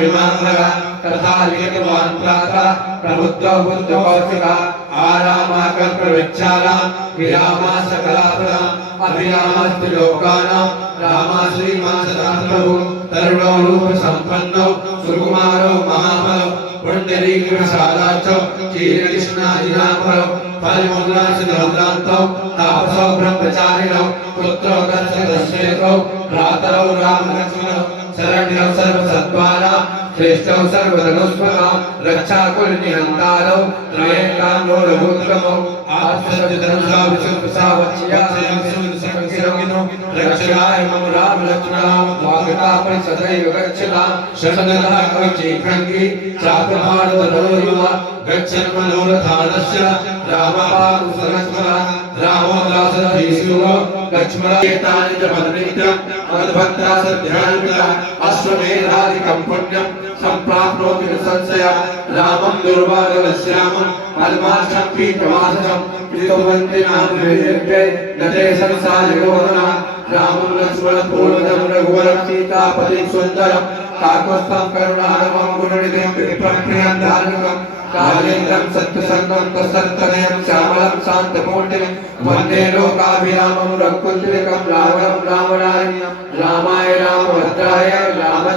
विमानः तथा लिखितवान् प्रातः प्रबुद्धो बुद्धकौशिकः आरामाकल्पवृक्षाणां विरामा सकलाफलाम् अभिरामस्तु लोकानां रामा श्रीमान् सदाप्रभुः तरुणो रूपसम्पन्नो सुकुमारो महाबलो पुण्डरीकप्रसादाच्च चीरकृष्णाजिनापरो फलमुद्रासिद्धान्तौ तापसो ब्रह्मचारिणौ पुत्रो दशरथश्रेष्ठौ भ्रातरौ रामलक्ष्मणौ शरण्यौ सर्वसत्त्वानां श्रेष्ठौ सर्वधनुष्मकां रक्षाकुलनिहन्तारौ त्रयेकाम्रो रघुत्तमौ आत्मसद्धनुषा विशुद्धसावच्छया रक्षणाय मम राम लक्ष्मणां स्वागतापरि सदैव गच्छतां शरणतः कवचीभृङ्गी चाप्रमाणवदनो युवा गच्छन् मनोरथानस्य रामपादुसलक्ष्मणः रामो दासरथीसूरो लक्ष्मणेतानि च पदनित्यम् मद्भक्ता सध्यान्विता अश्वमेधादिकं पुण्यं सम्प्राप्नोति न संशयः रामं दुर्वादलश्यामं पद्माक्षं पीठवासं प्रीतवन्ति नामधेयज्ञे नते संसारयोधनः रामं लक्ष्मणपूर्वजं रघुवरं सीतापतिं सुन्दरं काकुत्स्थं करुणारमं गुणनिधिं विप्रप्रियं धार्मिकं कालेन्द्रं सत्यसङ्गं कसत्तनयं श्यामलं शान्तमूर्तिं वन्दे लोकाभिरामं रघुकुलतिलकं राघवं रामनारायणं रामाय रामभद्राय राम